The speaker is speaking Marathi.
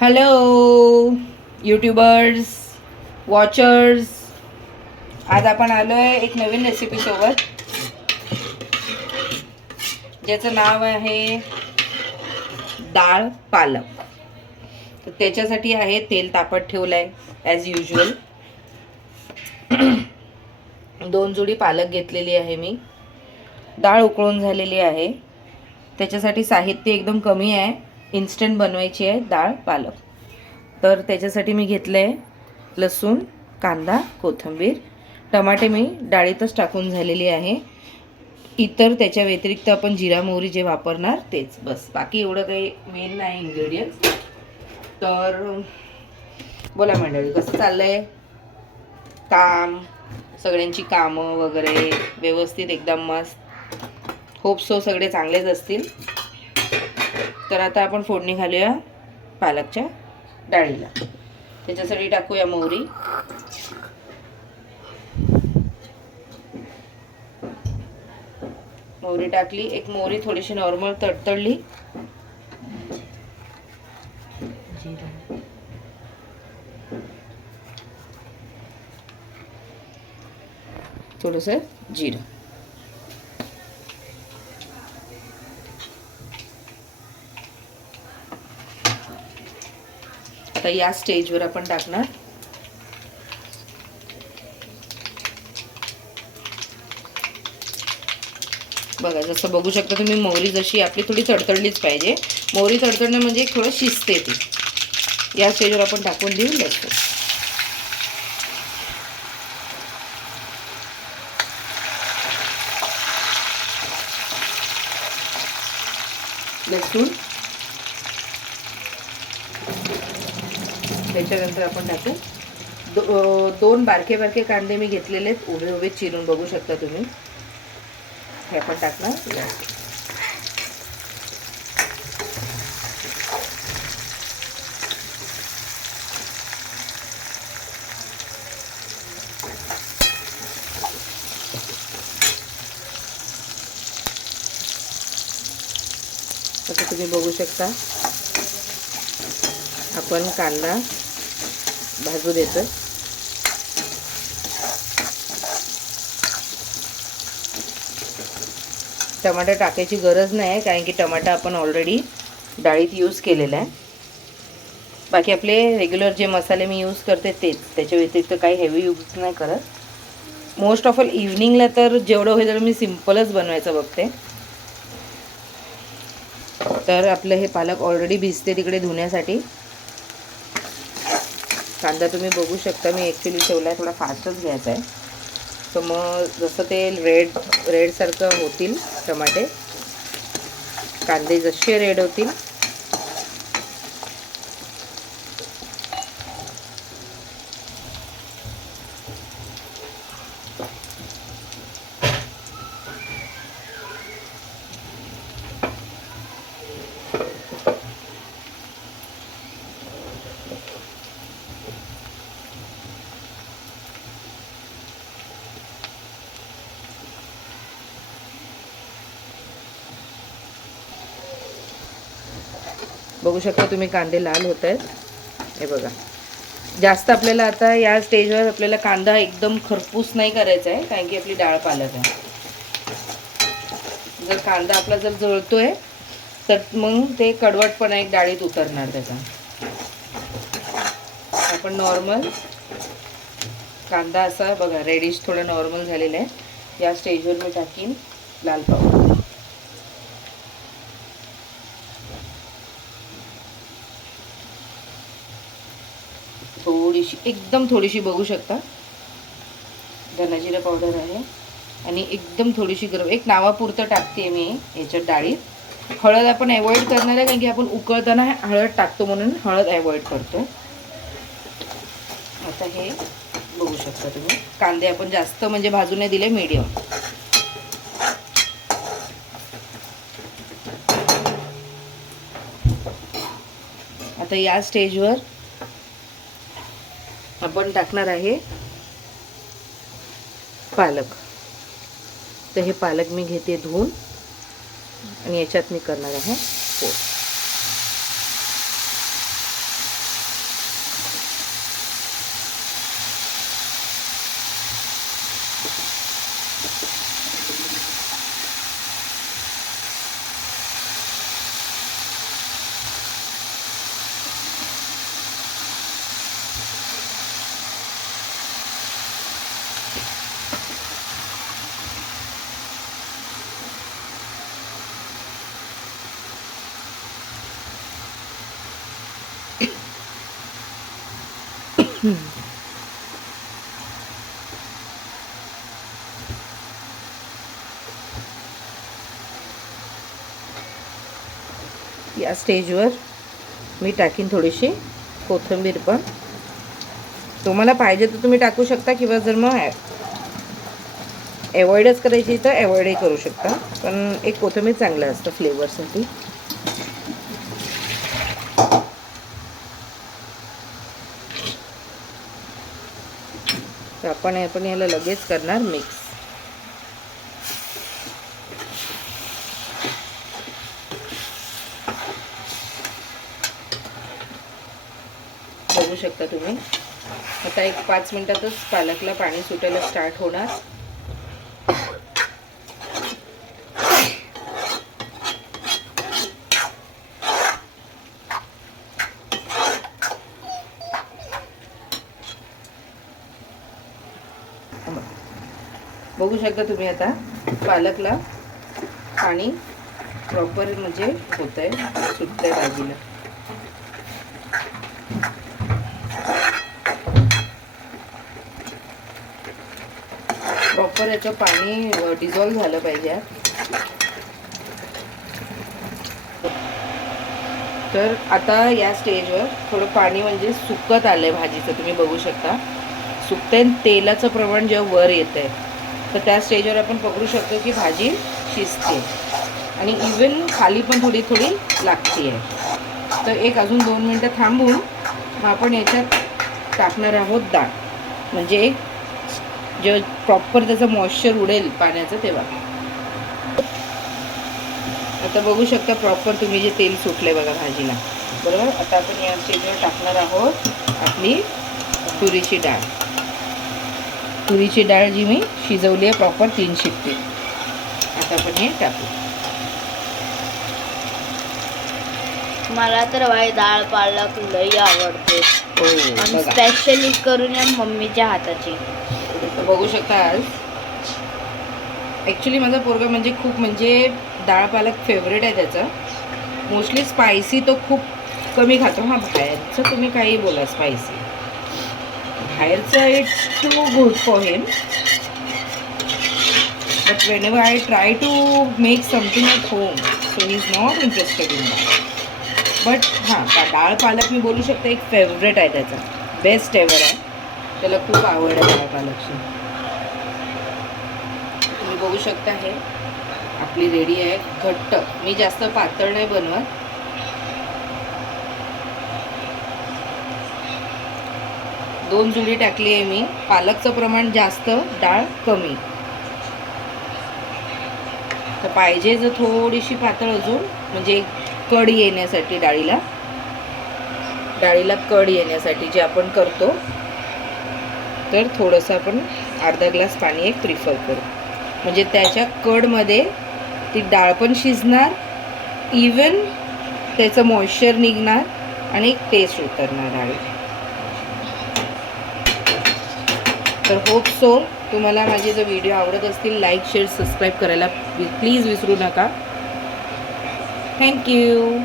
Hello YouTubers, watchers. आज आपण आलो आहे एक नवीन रेसिपीसोबत, ज्याचं नाव आहे डाळ पालक. तर त्याच्यासाठी आहे तेल तापत ठेवलं आहे ॲज युजल. 2 जुडी पालक घेतलेली आहे मी. डाळ उकळून झालेली आहे. त्याच्यासाठी साहित्य एकदम कमी आहे. इन्स्टंट बनवायची आहे डाळ पालक. तर त्याच्यासाठी मी घेतलं आहे लसूण, कांदा, कोथिंबीर, टमाटे मी डाळीतच टाकून झालेली आहे. इतर त्याच्या व्यतिरिक्त आपण जिरा मोहरी जे वापरणार तेच, बस. बाकी एवढं काही मेन नाही इन्ग्रेडियंट्स. तर बोला मंडळी, कसं चाललंय काम? सगळ्यांची कामं वगैरे व्यवस्थित, एकदम मस्त. होप सो सगळे चांगलेच असतील. तर आता आपण फोडणी घालूया पालकच्या डाळीला. त्याच्यासाठी टाकूया मोहरी. मोहरी टाकली. एक मोहरी थोडीशी नॉर्मल तडतडली. थोडंसं जिरं. आता या स्टेजवर आपण टाकणार बघा, जसं बघू शकता तुम्ही, मोहरी जशी आपली थोडी तडतडलीच पाहिजे. मोहरी तडतडणं म्हणजे थोडं शिजते ती. या स्टेजवर आपण टाकून देऊ लसूण. लसूण त्याच्यानंतर आपण टाकू 2 बारके बारके कांदे मी घेतलेले आहेत, उभे उभे चिरून, बघू शकता तुम्ही. हे आपण टाकणार. आता तुम्ही बघू शकता आपण कांदा भाजू देतोय. टमाटर टाकायची गरज नाही, कारण की टमाटा आपण ऑलरेडी डाळीत यूज केलेला आहे. बाकी आपले रेग्युलर जे मसाले मी यूज करते तेच, त्याच्या व्यतिरिक्त काही हेवी यूज नाही करत. मोस्ट ऑफ ऑल इव्हनिंगला तर जेवढं होईल तेवढं मी सिम्पलच बनवायचं बघते. तर आपलं हे पालक ऑलरेडी भिजते तिकडे धुण्यासाठी. कांदा तुम्ही बघू शकता, मी ॲक्च्युली ठेवला आहे, थोडा फास्टच घ्यायचा आहे. तर मग जसं ते रेडसारखं होतील टमाटे, कांदे जसे रेड होतील बघू शकता तुम्ही, कांदे लाल होत आहेत. हे बघा, जास्त आपल्याला आता या स्टेजवर आपल्याला कांदा एकदम खरपूस नाही करायचा आहे, कारण की आपली डाळ पालक आहे. जर कांदा आपला जर जळतोय तर मग ते कडवटपणा एक डाळीत उतरणार त्याचा. आपण नॉर्मल कांदा असा बघा, रेडिश थोडा नॉर्मल झालेला आहे. या स्टेजवर मी टाकीन लाल पावडर. थोडीशी, एकदम थोडीशी, बघू शकता धना जिरा पावडर आहे. आणि एकदम थोडीशी गरम, एक नावापुरतं टाकते मी याच्यात डाळीत. हळद आपण अवॉइड करणार आहे, कारण की आपण उकळताना हळद टाकतो म्हणून हळद अवॉइड करतो. आता हे बघू शकता तुम्ही, कांदे आपण जास्त म्हणजे भाजून नाही दिले, मीडियम. आता या स्टेजवर आपण टाकणार आहे पालक. तर हे पालक मी घेते धुवून आणि याच्यात मी करणार आहे फोड. या स्टेजवर मी टाकीन थोडीशी कोथिंबीर पण. तुम्हाला पाहिजे तर तुम्ही टाकू शकता, किंवा जर मग अवॉइडच करायची तर अवॉइडही करू शकता, पण एक कोथिंबीर चांगलं असतं फ्लेवरसाठी. तर आपण याला लगेच करणार मिक्स. बघू शकता तुम्ही. आता एक 5 मिनिटातच पालकला पाणी सुटायला स्टार्ट होणार. बघू शकता तुम्ही आता पालकला पाणी प्रॉपर म्हणजे होतंय, सुटतंय भाजीला. प्रॉपर याचं पाणी डिझॉल्व झालं पाहिजे. तर आता या स्टेजवर थोडं पाणी म्हणजे सुकत आलंय भाजीचं, तुम्ही बघू शकता. सुकतंय, तेलाचं प्रमाण जेव्हा वर येत आहे तर त्या स्टेजवर आपण पकडू शकतो की भाजी शिजते आणि इवन खाली पण थोडी थोडी लागते आहे. तर एक अजून 2 मिनटं थांबून मग आपण याच्यात टाकणार आहोत डाळ. म्हणजे एक जेव्हा प्रॉपर त्याचं मॉइश्चर उडेल पाण्याचं तेव्हा. आता बघू शकता प्रॉपर तुम्ही जे तेल सुटले बघा भाजीला, बरोबर. आता आपण या स्टेजवर टाकणार आहोत आपली तुरीची डाळ. तुरीची डाळ जी मी शिजवली आहे प्रॉपर 3 शिट्टी. आता आपण हे टाकू. मला तर बाई डाळ पालक लई आवडते. हो, स्पेशली करून या मम्मीच्या हाताची. बघू शकता आज ॲक्च्युली माझा पोरगा म्हणजे खूप म्हणजे डाळ पालक फेवरेट आहे त्याचं. मोस्टली स्पायसी तो खूप कमी खातो. हां, बाहेरचं तुम्ही काही बोला स्पायसी, बाहेरचं it's too good for him. But whenever I try to make something at home so he is not interested in that. But हां, डाळ पालक मी बोलू शकते एक फेवरेट आहे त्याचा, बेस्ट एव्हर आहे. त्याला खूप आवड आहे डाळ पालकची. तुम्ही बघू शकता हे आपली रेडी आहे घट्ट. मी जास्त पातळ नाही बनवत. दोन जुडी टाकली आहे मी. पालकचं प्रमाण जास्त, डाळ कमी. तर पाहिजे जर थोडीशी पातळ अजून म्हणजे कड येण्यासाठी, डाळीला कड येण्यासाठी जे आपण करतो, तर थोडंसं आपण अर्धा ग्लास पाणी एक प्रिफर करू. म्हणजे त्याच्या कडमध्ये ती डाळ पण शिजणार, इवन त्याचं मॉइश्चर निघणार आणि एक टेस्ट उतरणार डाळी. तर होप सो तुम्हाला माझे जर व्हिडिओ आवडत असतील, लाईक शेअर सबस्क्राईब करायला प्लीज विसरू नका. थँक्यू.